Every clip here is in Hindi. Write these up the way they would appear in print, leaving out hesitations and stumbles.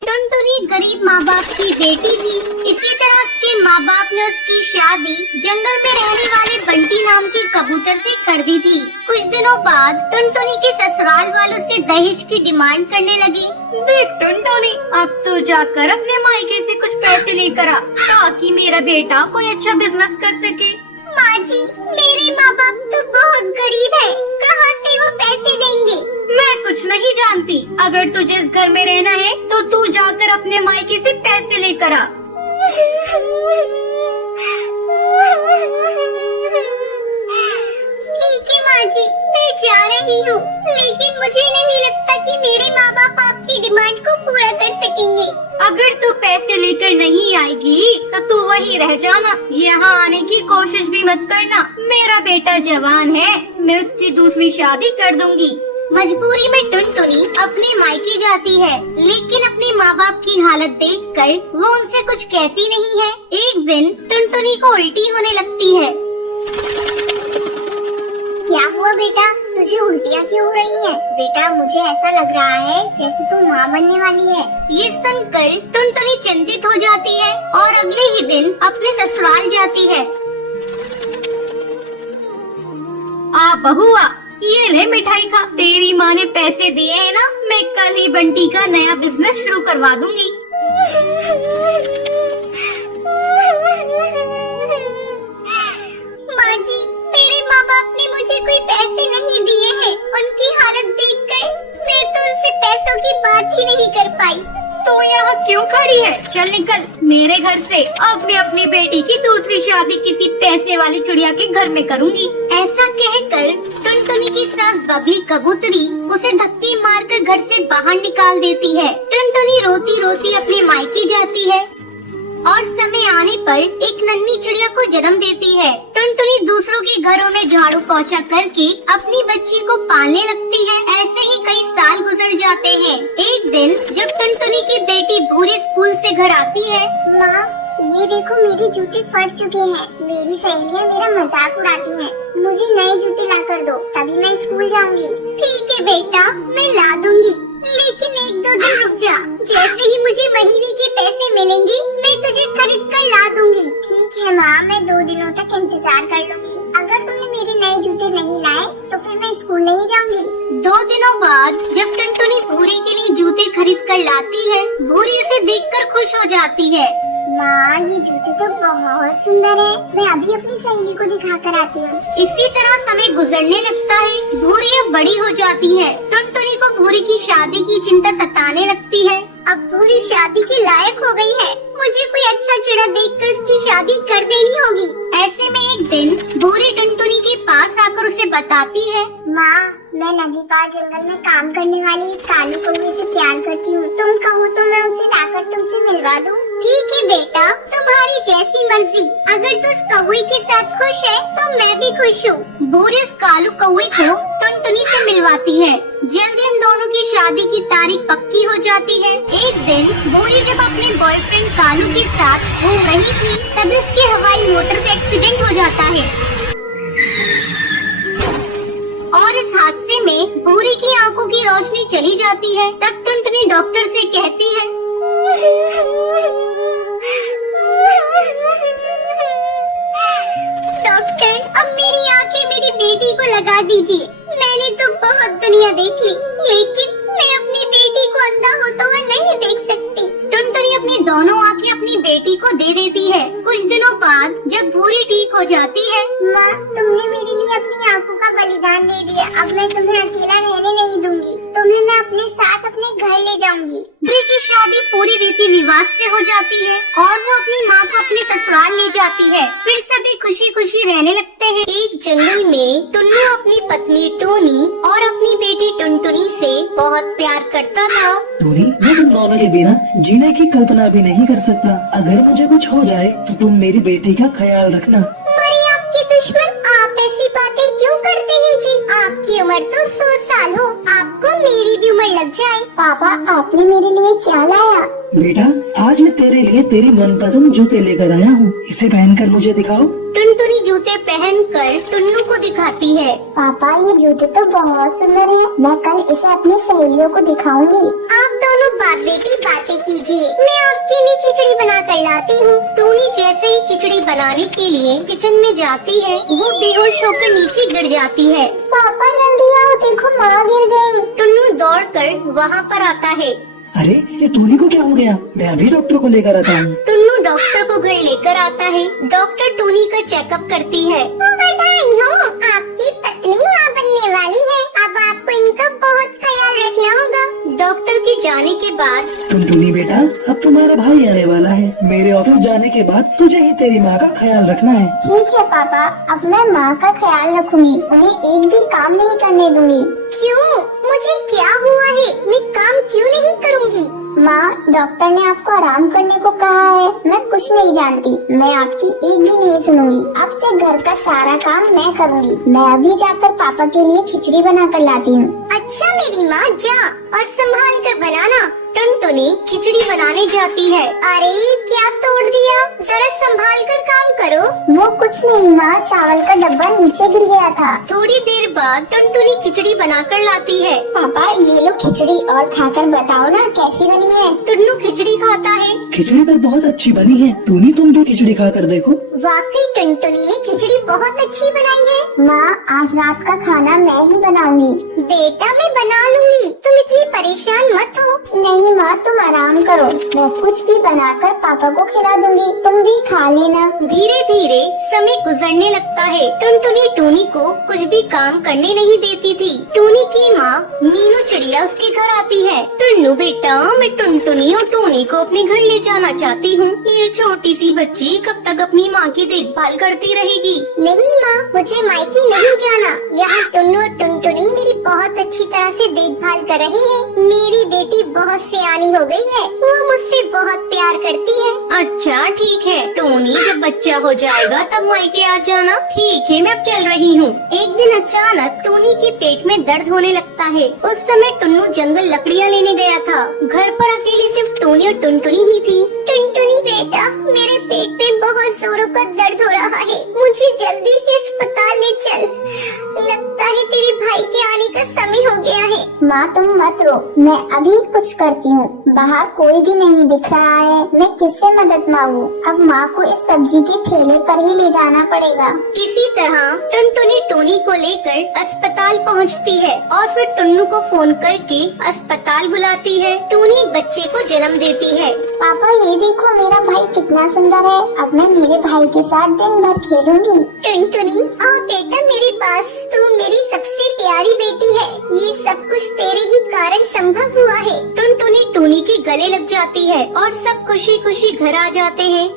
टुनटुनी गरीब माँ बाप की बेटी थी। इसी तरह उसके माँ बाप ने उसकी शादी जंगल में रहने वाले बंटी नाम के कबूतर से कर दी थी। कुछ दिनों बाद टुनटुनी के ससुराल वालों से दहेज की डिमांड करने लगी। देख टुनटुनी, अब तो जाकर अपने मायके से कुछ पैसे लेकर आ, ताकि मेरा बेटा कोई अच्छा बिजनेस कर सके। माँ जी, मेरे माँ बाप तो बहुत गरीब है, कहाँ से वो पैसे देंगे? मैं कुछ नहीं जानती। अगर तुझे इस घर में रहना है तो तू जाकर अपने मायके से पैसे लेकर आ। ठीक है माँ जी, मैं जा रही हूँ, लेकिन मुझे नहीं लगता कि मेरे माँ बाप आपकी डिमांड को पूरा कर सकेंगे। अगर तू पैसे लेकर नहीं आएगी तो तू वहीं रह जाना, यहाँ आने की कोशिश भी मत करना। मेरा बेटा जवान है, मैं उसकी दूसरी शादी कर दूंगी। मजबूरी में टुनटुनी अपने मायके जाती है, लेकिन अपने माँ बाप की हालत देखकर वो उनसे कुछ कहती नहीं है। एक दिन टुनटुनी को उल्टी होने लगती है। क्या हुआ बेटा, तुझे उल्टियाँ क्यों हो रही हैं? बेटा, मुझे ऐसा लग रहा है जैसे तू माँ बनने वाली है। ये सुनकर टुनटुनी चिंतित हो जाती है और अगले ही दिन अपने ससुराल जाती है। आ बहुआ, ये ले मिठाई खा। तेरी माँ ने पैसे दिए हैं ना, मैं कल ही बंटी का नया बिजनेस शुरू करवा दूंगी। माँ जी, मेरे माँ बाप ने मुझे कोई पैसे नहीं दिए हैं। उनकी हालत देखकर मैं तो उनसे पैसों की बात ही नहीं कर पाई। तू यहाँ क्यों खड़ी है? चल निकल मेरे घर से। अब मैं अपनी बेटी की दूसरी शादी किसी पैसे वाली चिड़िया के घर में करूँगी। ऐसा कहकर टुनटुनी की सास बबली कबूतरी उसे धक्के मारकर घर से बाहर निकाल देती है। टुनटुनी रोती रोती अपने मायके जाती है और समय आने पर एक नन्ही चिड़िया को जन्म देती है। टुनटुनी दूसरों के घरों में झाड़ू पोछा करके अपनी बच्ची को पालने लगती है। ऐसे ही कई साल गुजर जाते हैं। एक दिन जब टुनटुनी की बेटी भूरी स्कूल से घर आती है। माँ, ये देखो मेरे जूते फट चुके हैं। मेरी सहेलियाँ मेरा मजाक उड़ाती हैं। मुझे नए जूते ला कर दो, तभी मैं स्कूल जाऊंगी। ठीक है बेटा, मैं ला दूंगी, लेकिन 1-2 दिन रुक जा। जैसे ही मुझे महीने के पैसे मिलेंगे, मैं तुझे खरीद कर ला दूंगी। ठीक है माँ, मैं 2 दिनों तक इंतजार कर लूंगी। अगर तुमने मेरे नए जूते नहीं लाए तो फिर मैं स्कूल नहीं जाऊंगी। 2 दिनों बाद जब टुनटुनी भूरी के लिए जूते खरीद कर लाती है, भूरी उसे देखकर खुश हो जाती है। माँ, ये जूते तो बहुत सुंदर है। मैं अभी अपनी सहेली को दिखा कर आती हूँ। इसी तरह समय गुजरने लगता है। भूरी अब बड़ी हो जाती है। टुनटुनी को भूरी की शादी की चिंता सताने लगती है। अब भूरी शादी के लायक हो गई है। मुझे कोई अच्छा चिड़ा देखकर उसकी शादी कर देनी होगी। ऐसे में एक दिन भूरी टुनटुनी के पास आकर उसे बताती है। माँ, मैं नदी पार जंगल में काम करने वाली एक कालू कौवे से प्यार करती हूँ। तुम कहो तो मैं उसे लाकर तुमसे मिलवा दूँ। ठीक है बेटा, तुम्हारी जैसी मर्जी। अगर तू उस कौवे के साथ खुश है तो मैं भी खुश हूँ। भूरी उस कालू कौवे को टुनटुनी से मिलवाती है। जल्दी इन दोनों की शादी की तारीख पक्की हो जाती है। एक दिन भूरी जब अपने बॉयफ्रेंड कालू के साथ घूम रही थी, तभी उसके हवाई मोटर का एक्सीडेंट हो जाता है और इस हादसे में भूरी की आंखों की रोशनी चली जाती है। तब टुनटुनी डॉक्टर से कहती है, डॉक्टर, अब मेरी आंखें मेरी बेटी को लगा दीजिए। मैंने तो बहुत दुनिया देख ली, लेकिन मैं अपनी बेटी को अंधा होता हुआ नहीं देख सकती। टुनटुनी अपनी दोनों आंखें अपनी बेटी को दे देती है। कुछ दिनों बाद जब भूरी ठीक हो जाती है। माँ, तुमने मेरे लिए अपनी आंखों का बलिदान दे दिया। अब मैं तुम्हें अकेला रहने नहीं दूंगी। तुम्हें मैं अपने साथ अपने घर ले जाऊंगी। भूरी की शादी पूरी रीति रिवाज से हो जाती है और वो अपनी माँ को अपने ससुराल ले जाती है। फिर सभी खुशी खुशी रहने लगते हैं। एक जंगल में टुन्नू अपनी पत्नी टोनी और अपनी बेटी टुनटुनी से बहुत प्यार करता था। टोनी, मैं तुम दोनों के बिना जीने की कल्पना भी नहीं कर सकता। अगर मुझे कुछ हो जाए तो तुम मेरी बेटी का ख्याल रखना। मरे आपके दुश्मन, आप ऐसी बातें क्यों करते हैं जी? आपकी उम्र तो 100 साल हो, आपको मेरी भी उम्र लग जाए। पापा, आपने मेरे लिए क्या लाया? बेटा, आज मैं तेरे लिए तेरी मनपसंद जूते लेकर आया हूँ। इसे पहनकर मुझे दिखाओ। टुनटुनी जूते पहनकर टुन्नू को दिखाती है। पापा ये जूते तो बहुत सुंदर हैं। मैं कल इसे अपनी सहेलियों को दिखाऊंगी। आप दोनों बाप बेटी बातें कीजिए, मैं आपके लिए खिचड़ी बना कर लाती हूँ। टूनी जैसे ही खिचड़ी बनाने के लिए किचन में जाती है, वो बेहोश होकर नीचे गिर जाती है। पापा जल्दी आओ, देखो माँ गिर गई। टुन्नू दौड़कर वहाँ पर आता है। अरे ये टूनी को क्या हो गया? मैं अभी डॉक्टर को लेकर आता हूँ। टुन्नू डॉक्टर को घर लेकर आता है। डॉक्टर टूनी का चेकअप करती है। बधाई हो, आपकी पत्नी माँ बनने वाली है। अब आपको इनका बहुत ख्याल रखना होगा। डॉक्टर के जाने के बाद टुनटुनी बेटा, अब तुम्हारा भाई आने वाला है। मेरे ऑफिस जाने के बाद तुझे ही तेरी माँ का ख्याल रखना है। ठीक है पापा, अब मैं माँ का ख्याल रखूंगी। उन्हें एक भी काम नहीं करने दूंगी। क्यों? मुझे क्या हुआ है? मैं काम क्यों नहीं करूँगी? माँ, डॉक्टर ने आपको आराम करने को कहा है। मैं कुछ नहीं जानती, मैं आपकी एक भी नहीं सुनूंगी। अब से घर का सारा काम मैं करूँगी। मैं अभी जाकर पापा के लिए खिचड़ी बना कर लाती हूँ। अच्छा मेरी माँ, जा और संभाल कर बनाना। टुनटुनी खिचड़ी बनाने जाती है। अरे क्या तोड़ दिया? जरा संभाल कर काम करो। वो कुछ नहीं माँ, चावल का डब्बा नीचे गिर गया था। थोड़ी देर बाद टुनटुनी खिचड़ी बनाकर लाती है। पापा ये लो खिचड़ी, और खाकर बताओ ना कैसी बनी है। टुन्नू खिचड़ी खाता है। खिचड़ी तो बहुत अच्छी बनी है। टूनी तुम भी खिचड़ी खाकर देखो। वाकई टुनटुनी ने खिचड़ी बहुत अच्छी बनाई है। माँ, आज रात का खाना मैं ही बनाऊंगी। बेटा मैं बना लूंगी, तुम इतनी परेशान मत हो। नहीं माँ, तुम आराम करो, मैं कुछ भी बनाकर पापा को खिला दूंगी। तुम भी खा लेना। धीरे धीरे समय गुजरने लगता है। टुनटुनी टूनी को कुछ भी काम करने नहीं देती थी। टूनी की माँ मीनू चिड़िया उसके घर आती है। टुन्नू बेटा, मैं टुनटुनी और टूनी को अपने घर ले जाना चाहती हूँ। ये छोटी सी बच्ची कब तक अपनी माँ की देखभाल करती रहेगी? नहीं माँ, मुझे मायके नहीं जाना। यहाँ टुन्नू और टुनटुनी मेरी बहुत अच्छी तरह से देखभाल कर रहे हैं। मेरी बेटी बहुत सियानी हो गई है, वो मुझसे बहुत प्यार करती है। अच्छा ठीक है टोनी, जब बच्चा हो जाएगा तब मायके आ जाना। ठीक है, मैं अब चल रही हूँ। एक दिन अचानक टूनी के पेट में दर्द होने लगता है। उस समय टुन्नू जंगल लकड़ियाँ लेने गया था। घर पर अकेली सिर्फ टूनी और टुनटुनी ही थी। टुनटुनी बेटा, मेरे पेट में बहुत जोरों का दर्द हो रहा है, मुझे जल्दी से अस्पताल ले चल। लगता है तेरे भाई के आने का समय हो गया है। माँ तुम मत रो, मैं अभी कुछ करती हूँ। बाहर कोई भी नहीं दिख रहा है, मैं किससे मदद मांगू? अब माँ को इस सब्जी के ठेले पर ही ले जाना पड़ेगा। किसी तरह टुनटुनी टूनी को लेकर अस्पताल पहुंचती है और फिर टुन्नू को फोन करके अस्पताल बुलाती है। टूनी बच्चे को जन्म देती है। पापा ये देखो, मेरा भाई कितना सुंदर है। अब मैं मेरे भाई के साथ दिन भर खेलूंगी। टुनटुनी आ बेटा मेरे पास, तू मेरी सबसे प्यारी बेटी है। ये सब कुछ तेरे ही कारण संभव हुआ है। टुनटुनी टूनी के गले लग जाती है और सब खुशी खुशी घर आ जाते हैं।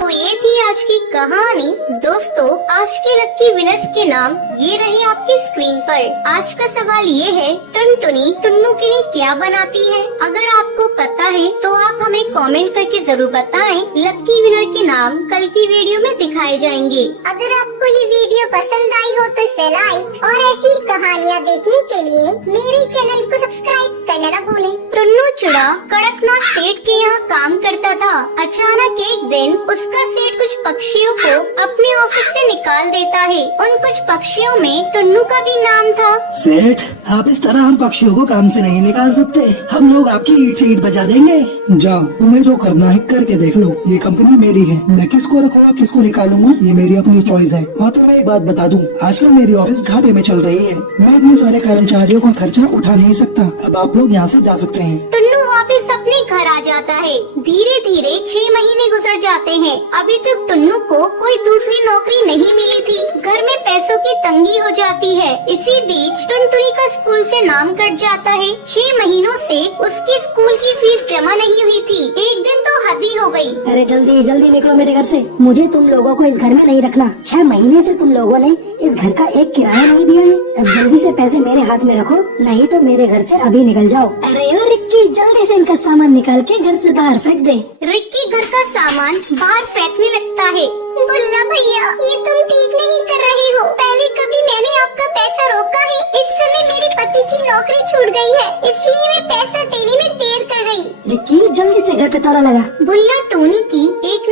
तो ये थी आज की कहानी। दोस्तों, आज के लक्की विनर्स के नाम ये रहे आपकी स्क्रीन पर। आज का सवाल ये है, टुनटुनी टुन्नू के लिए क्या बनाती है? अगर आपको पता है तो आप हमें कमेंट करके जरूर बताएं। लक्की विनर के नाम कल की वीडियो में दिखाए जाएंगे। अगर आपको ये वीडियो पसंद आई हो तो इसे लाइक और ऐसी कहानियाँ देखने के लिए मेरे चैनल को सब्सक्राइब करना न भूलें। टुन्नू चुड़ा कड़कनाथ सेठ के यहाँ काम करता था। अचानक एक दिन उसका सेठ कुछ पक्षियों को अपने ऑफिस से निकाल देता है। उन कुछ पक्षियों में टुन्नू का भी नाम था। सेठ, आप इस तरह हम पक्षियों को काम से नहीं निकाल सकते। हम लोग आपकी ईंट से ईंट बजा देंगे। जाओ, तुम्हें जो करना है करके देख लो। ये कंपनी मेरी है, मैं किसको रखूंगा किसको निकालूंगा ये मेरी अपनी चॉइस है। और तुम्हें एक बात बता दूं, आजकल मेरी ऑफिस घाटे में चल रही है। मैं इतने सारे कर्मचारियों का खर्चा उठा नहीं सकता। अब आप लोग यहाँ से जा सकते हैं। टुन्नू वापस अपने घर आ जाता है। धीरे धीरे 6 महीने गुजर जाते हैं। अभी तक टुन्नू को कोई दूसरी नौकरी नहीं मिली थी। घर में पैसों की तंगी हो जाती है। इसी बीच टुनटुनी का स्कूल से नाम कट जाता है। 6 महीनों से उसकी स्कूल की फीस जमा नहीं हुई थी। एक दिन तो हद ही हो गई। अरे जल्दी जल्दी निकलो मेरे घर से, मुझे तुम लोगों को इस घर में नहीं रखना। 6 महीने से तुम लोगों ने इस घर का एक किराया नहीं दिया है। अब जल्दी से पैसे मेरे हाथ में रखो, नहीं तो मेरे घर से अभी निकल जाओ। अरे ओ रिक्की, जल्दी से इनका सामान निकाल के घर से बाहर फेंक दे। रिक्की घर का सामान बाहर फेंकने लगता है। बुल्ला भैया, ये तुम ठीक नहीं कर रहे हो। पहले कभी मैंने आपका पैसा रोका है। इस समय मेरे पति की नौकरी छूट गई है, इसलिए मैं पैसा देने में देर कर गई। रिक्की, जल्दी से घर पे ताला लगा। बुल्ला टोनी की एक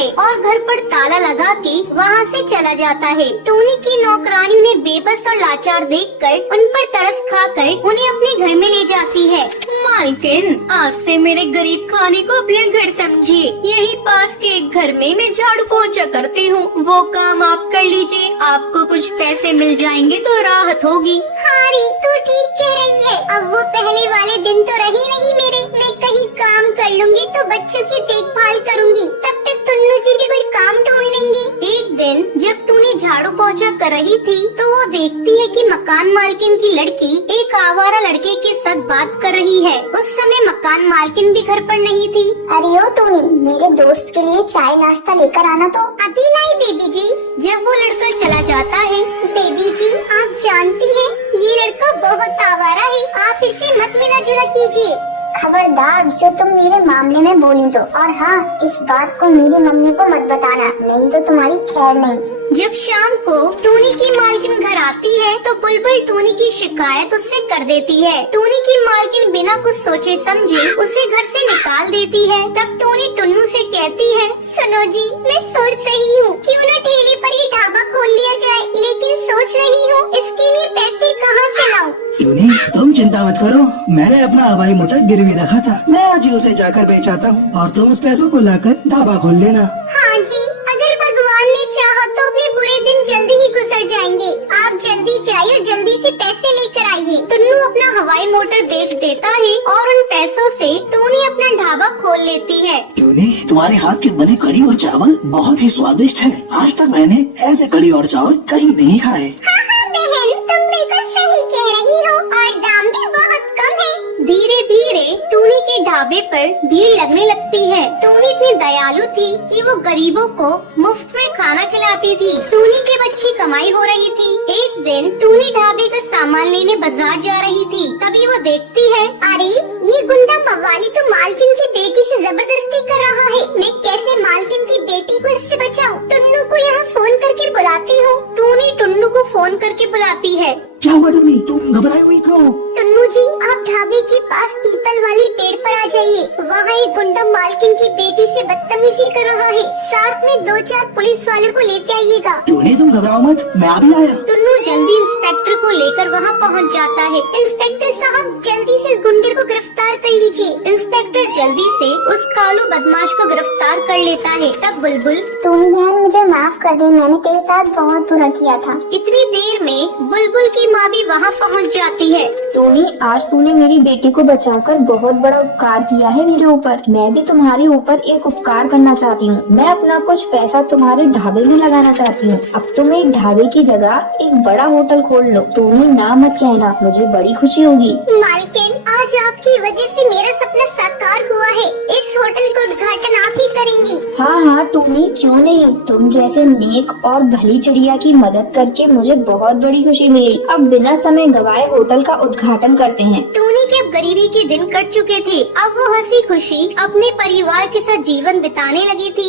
है और घर पर ताला लगा के वहाँ से चला जाता है। टोनी की नौकरानी उन्हें बेबस और लाचार देखकर उन पर तरस खाकर उन्हें अपने घर में ले जाती है। मालकिन, आज से मेरे गरीब खाने को अपने घर समझिए। यही पास के एक घर में मैं झाड़ू पोंछा करती हूँ, वो काम आप कर लीजिए। आपको कुछ पैसे मिल जाएंगे तो राहत होगी। हारी, तू ठीक कह रही है। अब वो पहले वाले दिन तो रही नहीं मेरे। मैं कहीं काम कर लूंगी तो बच्चों की देखभाल करूंगी, तब तक टुन्नू जी भी कोई काम ढूंढ लेंगे। एक दिन जब टूनी झाड़ू पोंछा कर रही थी तो वो देखती है कि मकान मालकिन की लड़की एक आवारा लड़के के साथ बात कर रही है। उस समय मकान मालकिन भी घर पर नहीं थी। अरे ओ टोनी, मेरे दोस्त के लिए चाय नाश्ता लेकर आना तो। अभी लाई बेबी जी। जब वो लड़का चला जाता है, बेबी जी आप जानती हैं ये लड़का बहुत आवारा है, आप इससे मत मिला जुला कीजिए। खबरदार जो तुम मेरे मामले में बोली तो, और हाँ इस बात को मेरी मम्मी को मत बताना, नहीं तो तुम्हारी खैर नहीं। जब शाम को टूनी की मालकिन घर आती है तो बुलबुल टूनी की शिकायत उससे कर देती है। टूनी की मालकिन बिना कुछ सोचे समझे उसे घर से निकाल देती है। तब टूनी टुन्नू से कहती है, सुनो जी, मैं सोच रही हूँ क्यों न ठेले पर ही ढाबा खोल लिया जाए, लेकिन सोच रही हूँ इसके लिए पैसे कहाँ से लाऊं? टूनी, तुम चिंता मत करो, मैंने अपना हवाई मोटर गिरवी रखा था, मैं आज ही उसे जाकर बेचाता हूँ और तुम उस पैसों को लाकर ढाबा खोल लेना। हाँ जी, अगर भगवान ने चाहा तो अपने बुरे दिन जल्दी ही गुजर जाएंगे। आप जल्दी जाइए और जल्दी से पैसे लेकर आइए। टुन्नू अपना हवाई मोटर बेच देता है और उन पैसों से टोनी अपना ढाबा खोल लेती है। टूनी, तुम्हारे हाथ के बने कड़ी और चावल बहुत ही स्वादिष्ट है। आज तक मैंने ऐसे कड़ी और चावल कहीं नहीं खाए। हाँ हाँ बहन, तुम बिल्कुल सही कह रही हो और दाम भी बहुत कम है। धीरे धीरे टूनी के ढाबे पर भीड़ लगने लगती है। टूनी इतनी दयालु थी कि वो गरीबों को मुफ्त में खाना खिलाती थी। टूनी की अच्छी कमाई हो रही थी। एक दिन टूनी ढाबे का सामान लेने बाजार जा रही थी। तभी वो देखती है, अरे ये गुंडा मवाली तो मालकिन की बेटी से जबरदस्ती कर रहा है। मैं कैसे मालकिन की बेटी को इससे बचाऊं? टुन्नू को यहाँ फोन करके बुलाती हूँ। टूनी टुन्नू को फोन करके बुलाती है। क्या हुआ टूनी, तुम घबराई हुई क्यों? टुन्नू जी, आप ढाबे के पास पीपल वाली पेड़ पर आ जाइए। वहाँ एक गुंडा मालकिन की बेटी से बदतमीजी कर रहा है। साथ में 2-4 पुलिस वालों को लेते आइएगा। टूनी, तुम घबराओ मत, मैं अभी आया। टुन्नू जल्दी इंस्पेक्टर को लेकर वहाँ पहुँच जाता है। इंस्पेक्टर साहब, जल्दी से इस गुंडे को गिरफ्तार कर लीजिए। इंस्पेक्टर जल्दी से उस कालू बदमाश को गिरफ्तार कर लेता है। तब बुलबुल, टोनी बहन मुझे माफ कर दे, मैंने तेरे साथ बहुत बुरा किया था। इतनी देर में बुलबुल की माँ भी वहाँ पहुँच जाती है। टोनी, आज तूने मेरी बेटी को बचाकर बहुत बड़ा उपकार किया है मेरे ऊपर। मैं भी तुम्हारे ऊपर एक उपकार करना चाहती हूँ। मैं अपना कुछ पैसा तुम्हारे ढाबे में लगाना चाहती हूँ। अब तुम एक ढाबे की जगह एक बड़ा होटल खोल लो। टोनी, ना मत कहना, मुझे बड़ी खुशी होगी। मालकिन, आज आपकी वजह से मेरा सपना साकार हुआ है। इस होटल का उद्घाटन आप ही करेंगी। हाँ हाँ टोनी, क्यों नहीं। तुम जैसे नेक और भली चिड़िया की मदद करके मुझे बहुत बड़ी खुशी मिली। अब बिना समय गवाए होटल का उद्घाटन करते हैं। टोनी के अब गरीबी के दिन कट चुके थे। अब वो हंसी खुशी अपने परिवार के साथ जीवन बिताने लगी थी।